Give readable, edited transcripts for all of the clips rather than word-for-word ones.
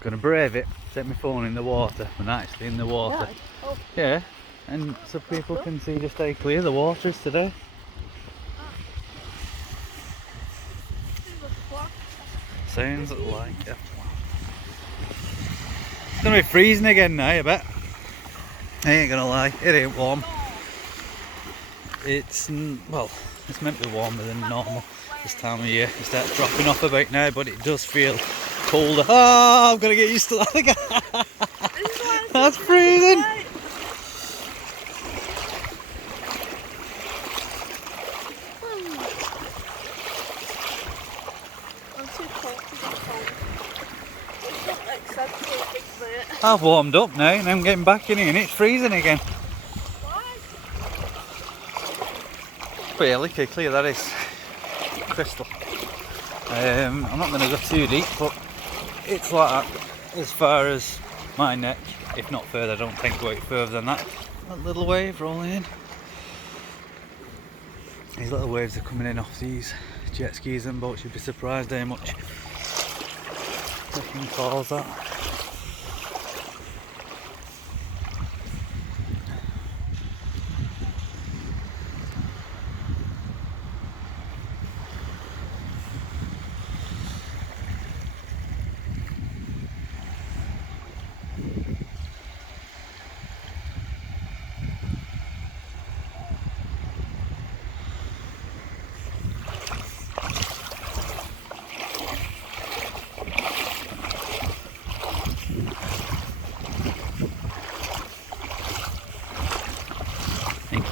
Gonna brave it, set my phone in the water, and actually in the water. Oh. Yeah, and so people can see just how clear the water is today. Sounds like it. It's gonna be freezing again now, I bet. I ain't gonna lie, it ain't warm. It's, well, it's meant to be warmer than normal this time of year. It starts dropping off a bit now, but it does feel colder. Oh, I'm gonna get used to that again. That's freezing. I've warmed up now and I'm getting back in here and it's freezing again. Really clear, that is crystal. I'm not going to go too deep, but it's like that as far as my neck, if not further. I don't think go out further than that. That little wave rolling in. These little waves are coming in off these jet skis and boats. You'd be surprised how much they can cause that.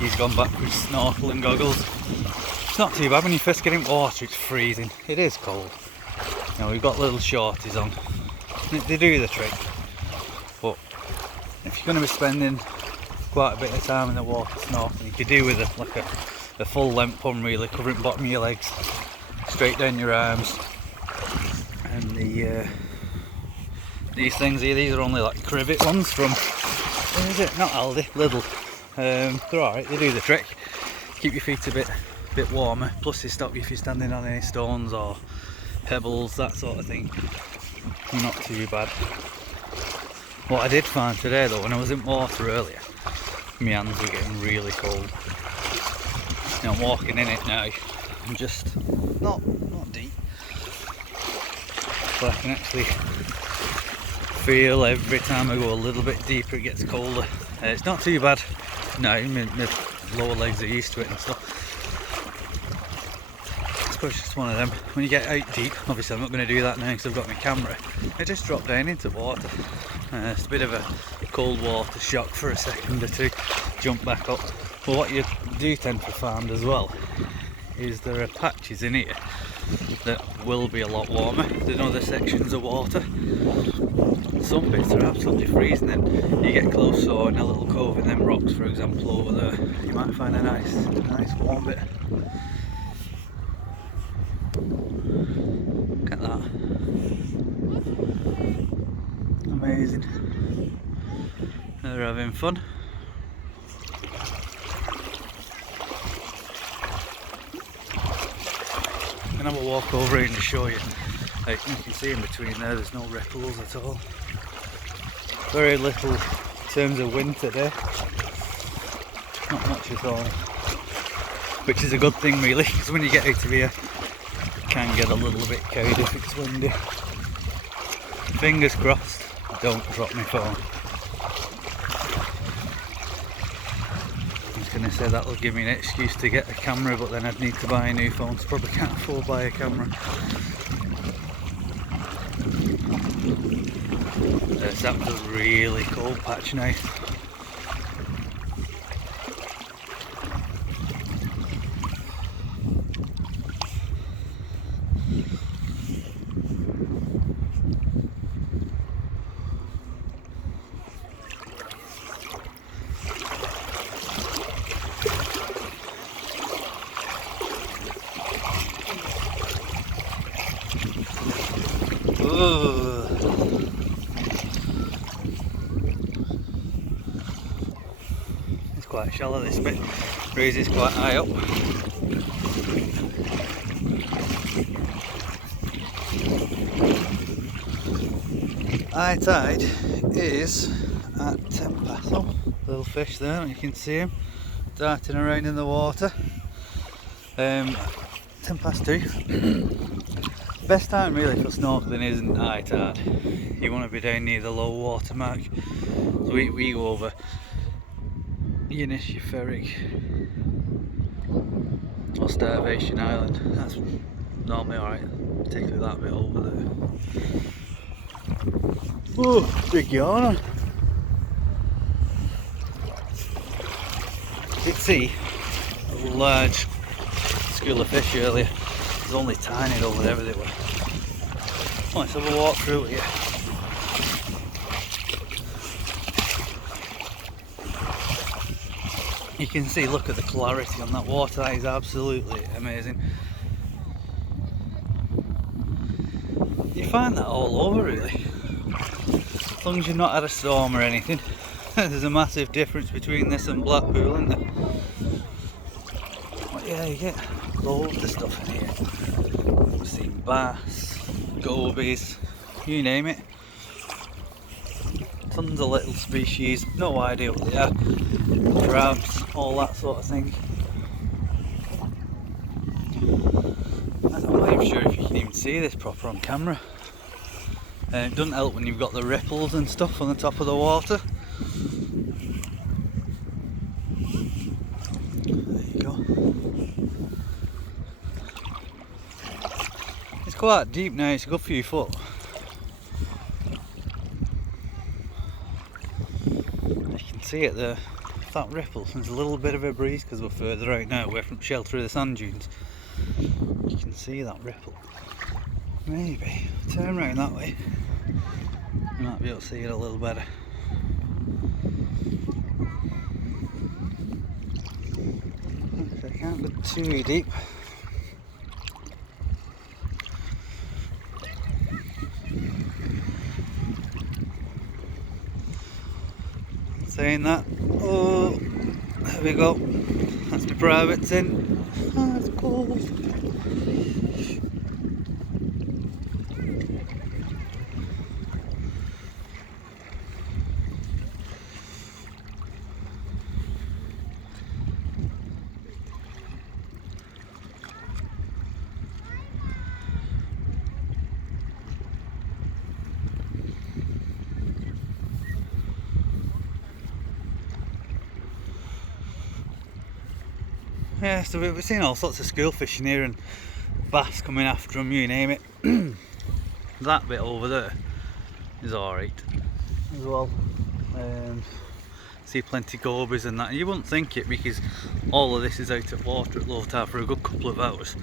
He's gone back with snorkel and goggles. It's not too bad when you first get in water, it's freezing. It is cold. Now we've got little shorties on. They do the trick. But if you're going to be spending quite a bit of time in the water snorkeling, you could do with a full length one really, covering the bottom of your legs, straight down your arms. And these things here, these are only like Crigyll ones from, where is it? Not Aldi, Lidl. They're alright, they do the trick. Keep your feet a bit warmer, plus they stop you if you're standing on any stones or pebbles, that sort of thing. Not too bad. What I did find today though, when I was in water earlier, my hands were getting really cold. Now I'm walking in it now, I'm just not deep, but I can actually feel every time I go a little bit deeper it gets colder. It's not too bad. No, my lower legs are used to it and stuff. I suppose it's just one of them. When you get out deep, obviously I'm not going to do that now because I've got my camera. I just drop down into water. It's a bit of a cold water shock for a second or two. Jump back up. But what you do tend to find as well is there are patches in here that will be a lot warmer than other sections of water. Some bits are absolutely freezing, and you get close, so in a little cove in them rocks for example over there, you might find a nice warm bit. Look at that. Amazing. They're having fun. I'm gonna have a walk over here and show you. Like you can see in between there's no ripples at all. Very little in terms of wind today. Not much at all. Which is a good thing really, because when you get out of here, it can get a little bit cold if it's windy. Fingers crossed, don't drop my phone. I was going to say that'll give me an excuse to get a camera, but then I'd need to buy a new phone, so probably can't afford to buy a camera. That was a really cold patch now. It's quite shallow this bit. Breeze is quite high up. high tide is at 10 past. Oh, little fish there, you can see him darting around in the water. 10 past 2. Best time really for snorkeling isn't high tide. You want to be down near the low water mark. So we go over Euphoric or Starvation Island. That's normally alright, particularly that bit over there. Oh, big yawn. You could see a large school of fish earlier. There's only tiny over there, they were. Oh, let's have a walk through it here. You can see, look at the clarity on that water, that is absolutely amazing. You find that all over really. As long as you've not had a storm or anything. There's a massive difference between this and Blackpool, isn't there? But yeah, you get loads of stuff in here. We've seen bass, gobies, you name it. Tons of little species, no idea what they are. Crabs, all that sort of thing. I'm not even sure if you can even see this proper on camera. It doesn't help when you've got the ripples and stuff on the top of the water. There you go. It's quite deep now, it's a good few foot. You can see it there, that ripple. There's a little bit of a breeze because we're further out now, away from shelter of the sand dunes. You can see that ripple. Maybe turn around that way, you might be able to see it a little better. Okay, can't go too deep. Saying that, oh, there we go. That's my private tin. Oh, it's cold. Yeah, so we've seen all sorts of school fishing here and bass coming after them, you name it. That bit over there is alright as well. See plenty of gobies and that. You wouldn't think it because all of this is out of water at low tide for a good couple of hours.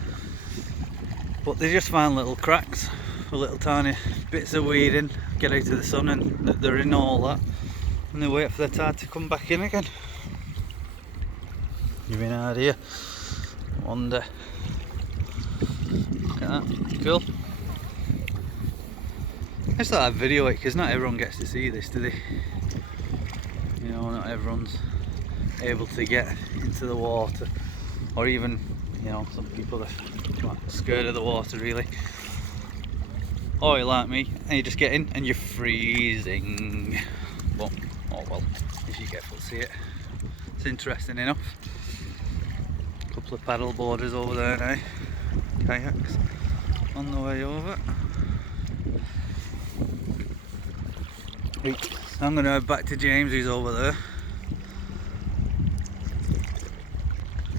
But they just find little cracks with little tiny bits of weed in, get out of the sun and they're in all that. And they wait for the tide to come back in again. Give me an idea. Wonder. Look at that. Cool. I just thought I'd video it because not everyone gets to see this, do they? You know, not everyone's able to get into the water, or even, you know, some people are scared of the water really. Or you're like me and you just get in and you're freezing. But oh well, if you get to see it, it's interesting enough. Couple of paddle boarders over there now, kayaks on the way over. Right, so I'm going to head back to James, who's over there.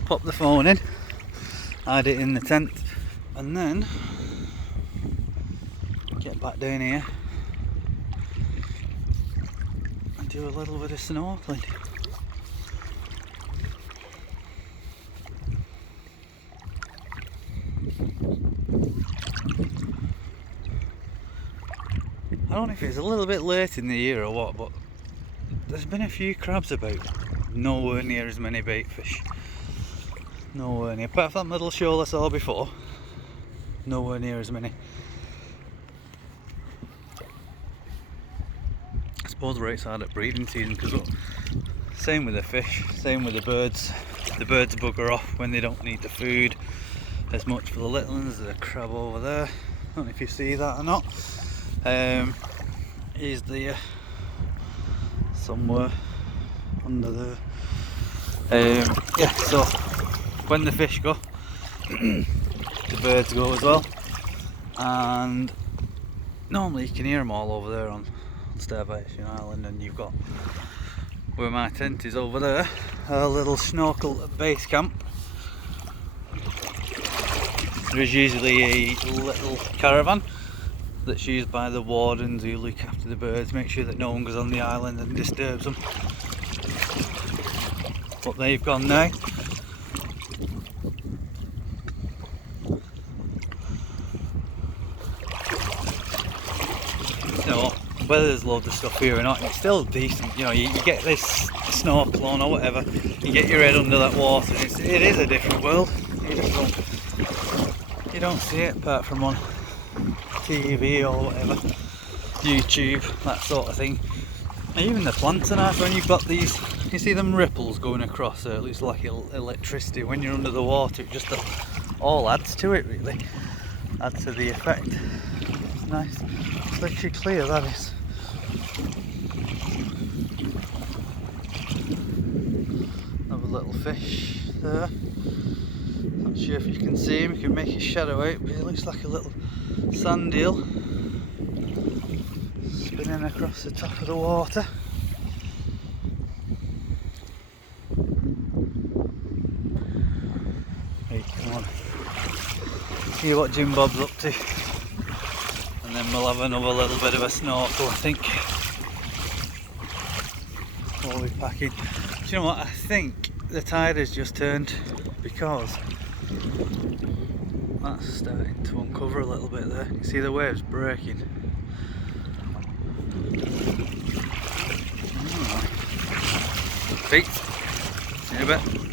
Pop the phone in, hide it in the tent, and then get back down here and do a little bit of snorkeling. I don't know if it's a little bit late in the year or what, but there's been a few crabs about. Nowhere near as many baitfish. Nowhere near. Apart from that little shoal I saw before, nowhere near as many. I suppose we're outside at breeding season because same with the fish, same with the birds. The birds bugger off when they don't need the food as much for the little ones. There's a crab over there. I don't know if you see that or not. He's there somewhere under there. Yeah, so when the fish go, the birds go as well, and normally you can hear them all over there on Starvation Island. And you've got where my tent is over there, a little snorkel base camp. There's usually a little caravan that's used by the wardens who look after the birds, make sure that no one goes on the island and disturbs them. But they've gone now. You know, whether there's loads of stuff here or not, it's still decent. You know, you get this snorkel on or whatever, you get your head under that water, it is a different world. You don't see it apart from on TV or whatever, YouTube, that sort of thing. And even the plants are nice when you've got these, you see them ripples going across there, it looks like electricity when you're under the water. It just all adds to it, really, adds to the effect. It's nice, it's literally clear, that is. Another little fish there. Not sure if you can see him, you can make his shadow out, but he looks like a little sand eel spinning across the top of the water. Right, come on. See what Jim Bob's up to. And then we'll have another little bit of a snorkel, I think, before we pack in. Do you know what? I think the tide has just turned because that's starting to uncover a little bit there. You can see the waves breaking. Right, see you in a bit.